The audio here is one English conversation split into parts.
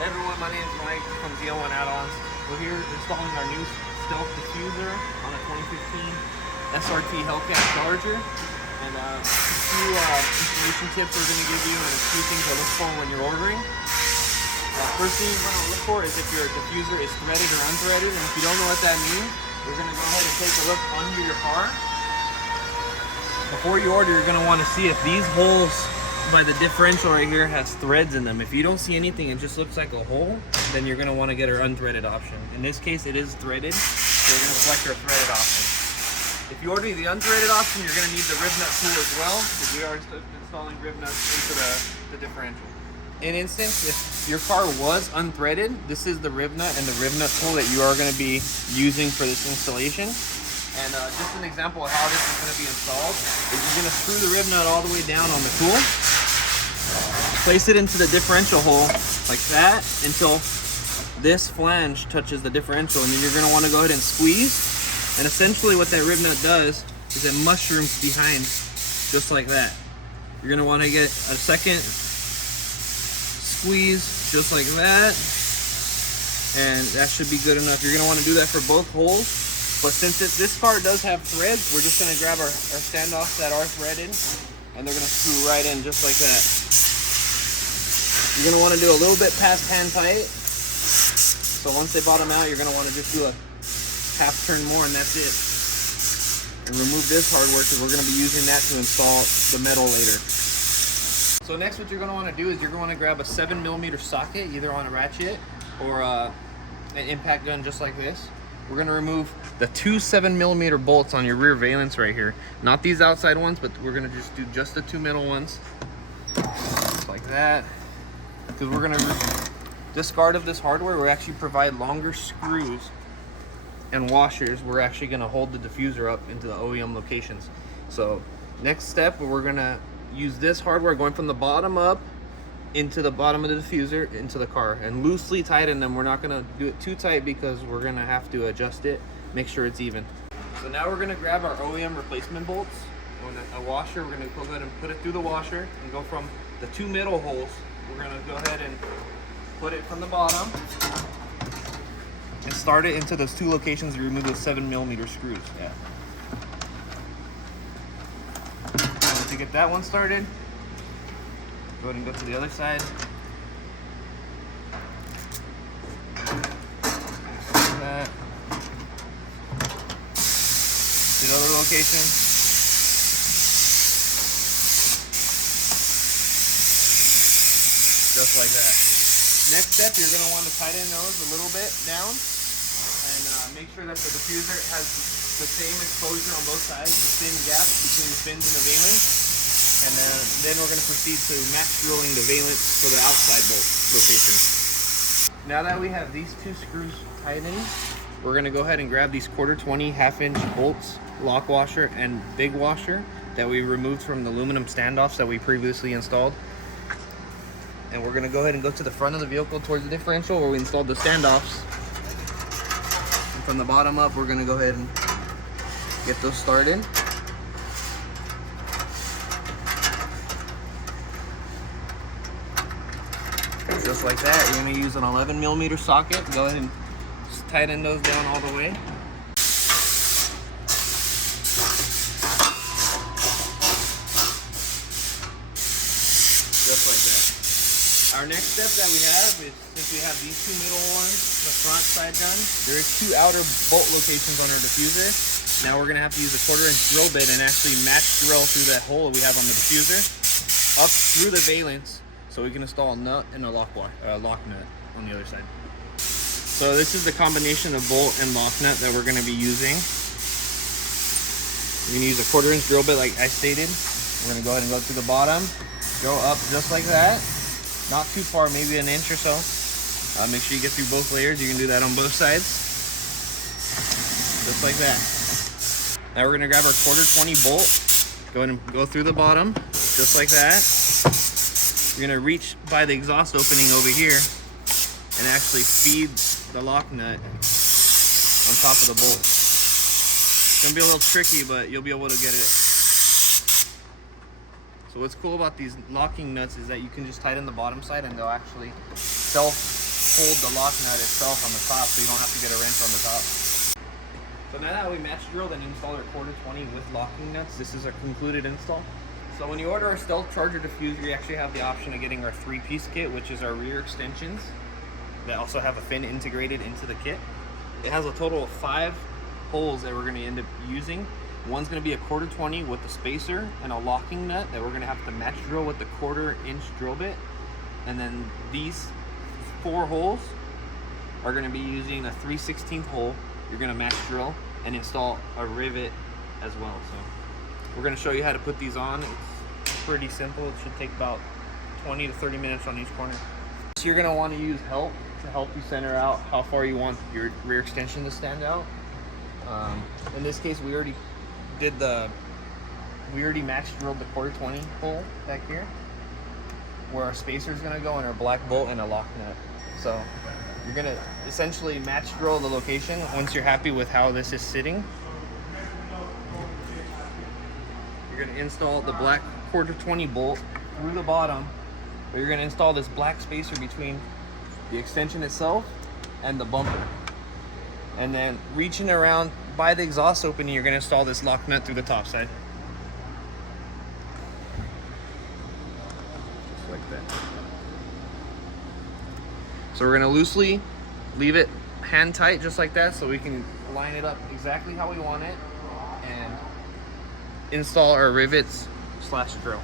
Hey everyone, my name is Mike from ZL1 Addons. We're here installing our new stealth diffuser on a 2015 SRT Hellcat Charger. And a few installation tips we're going to give you and a few things to look for when you're ordering. First thing you're going to look for is if your diffuser is threaded or unthreaded. And if you don't know what that means, we're going to go ahead and take a look under your car. Before you order, you're going to want to see if these holes by the differential right here has threads in them. If you don't see anything, it just looks like a hole, then you're going to want to get our unthreaded option. In this case, it is threaded, so you're going to select our threaded option. If you order the unthreaded option, you're going to need the rib nut tool as well, because we are installing rib nuts into the differential. In instance, if your car was unthreaded, this is the rib nut and the rib nut tool that you are going to be using for this installation. And just an example of how this is going to be installed is you're going to screw the rib nut all the way down on the tool, place it into the differential hole like that until this flange touches the differential, and then you're going to want to go ahead and squeeze. And essentially what that rib nut does is it mushrooms behind just like that. You're going to want to get a second squeeze just like that, and that should be good enough. You're going to want to do that for both holes. But since this car does have threads, we're just going to grab our standoffs that are threaded, and they're going to screw right in just like that. You're going to want to do a little bit past hand tight. So once they bottom out, you're going to want to just do a half turn more, and that's it. And remove this hardware because we're going to be using that to install the metal later. So next what you're going to want to do is you're going to grab a 7mm socket, either on a ratchet or an impact gun just like this. We're going to remove the two 7mm bolts on your rear valance right here. Not these outside ones, but we're going to just do just the two middle ones. Just like that. Because we're going to discard of this hardware, we actually provide longer screws and washers. We're actually going to hold the diffuser up into the OEM locations. So next step, we're going to use this hardware going from the bottom up into the bottom of the diffuser into the car and loosely tighten them. We're not going to do it too tight because we're going to have to adjust it, make sure it's even. So now we're going to grab our OEM replacement bolts on a washer. We're going to go ahead and put it through the washer and go from the two middle holes. We're going to go ahead and put it from the bottom and start it into those two locations and remove those 7mm screws. Yeah. So to get that one started, go ahead and go to the other side. Like that. The other location. Just like that. Next step, you're going to want to tighten those a little bit down and make sure that the diffuser has the same exposure on both sides, the same gap between the fins and the valance. And then we're going to proceed to max drilling the valance for the outside bolt location. Now that we have these two screws tightening, we're going to go ahead and grab these 1/4-20 1/2-inch bolts, lock washer and big washer that we removed from the aluminum standoffs that we previously installed. And we're going to go ahead and go to the front of the vehicle towards the differential where we installed the standoffs. And from the bottom up, we're going to go ahead and get those started. Just like that. You're going to use an 11mm socket. Go ahead and just tighten those down all the way. Just like that. Our next step that we have is, since we have these two middle ones, the front side done, there is two outer bolt locations on our diffuser. Now we're going to have to use a 1/4-inch drill bit and actually match drill through that hole we have on the diffuser up through the valance, so we can install a nut and a lock nut on the other side. So this is the combination of bolt and lock nut that we're going to be using. We're going to use a 1/4-inch drill bit like I stated. We're going to go ahead and go to the bottom, go up just like that. Not too far, maybe an inch or so. Make sure you get through both layers. You can do that on both sides. Just like that. Now we're going to grab our 1/4-20 bolt. Go ahead and go through the bottom, just like that. You're going to reach by the exhaust opening over here and actually feed the lock nut on top of the bolt. It's going to be a little tricky, but you'll be able to get it. So what's cool about these locking nuts is that you can just tighten the bottom side and they'll actually self hold the lock nut itself on the top, so you don't have to get a wrench on the top. So now that we match drilled and installed our quarter 20 with locking nuts, this is a concluded install. So when you order our Stealth Charger diffuser, you actually have the option of getting our 3-piece kit, which is our rear extensions that also have a fin integrated into the kit. It has a total of 5 holes that we're going to end up using. One's going to be a quarter 20 with a spacer and a locking nut that we're going to have to match drill with the 1/4 inch drill bit. And then these 4 holes are going to be using a 3/16 hole. You're going to match drill and install a rivet as well. So we're going to show you how to put these on. It's pretty simple. It should take about 20 to 30 minutes on each corner. So you're going to want to use help to help you center out how far you want your rear extension to stand out. In this case, we already match drilled the 1/4 20 hole back here where our spacer is going to go and our black bolt and a lock nut. So you're going to essentially match drill the location. Once you're happy with how this is sitting, you're going to install the black 1/4 20 bolt through the bottom, but you're going to install this black spacer between the extension itself and the bumper. And then reaching around by the exhaust opening, you're going to install this lock nut through the top side. Just like that. So we're going to loosely leave it hand tight just like that so we can line it up exactly how we want it and install our rivets / drill.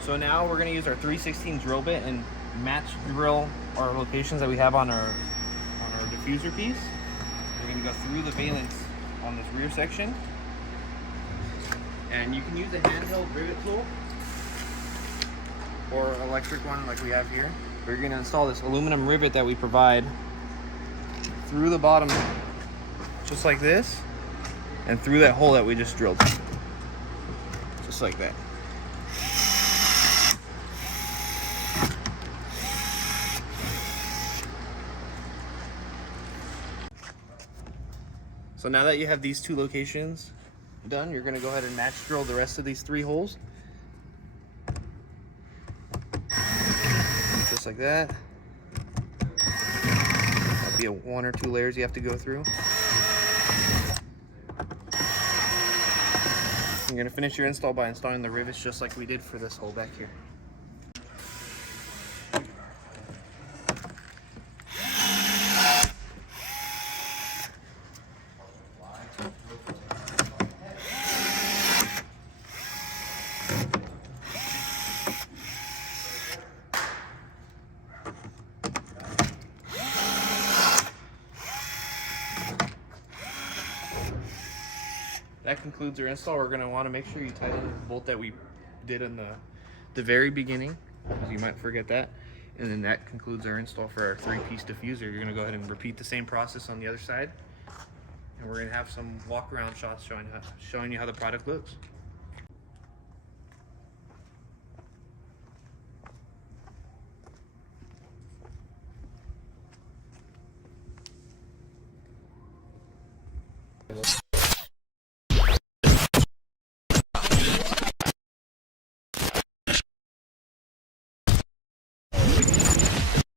So now we're going to use our 3/16 drill bit and match drill our locations that we have on our diffuser piece. We're going to go through the valance on this rear section, and you can use a handheld rivet tool or electric one like we have here. We're going to install this aluminum rivet that we provide through the bottom just like this and through that hole that we just drilled, just like that. So now that you have these 2 locations done, you're going to go ahead and match drill the rest of these 3 holes. Just like that. That'll be 1 or 2 layers you have to go through. You're going to finish your install by installing the rivets just like we did for this hole back here. That concludes our install. We're going to want to make sure you tighten the bolt that we did in the very beginning, because you might forget that. And then that concludes our install for our 3-piece diffuser. You're going to go ahead and repeat the same process on the other side. And we're going to have some walk around shots showing you how the product looks.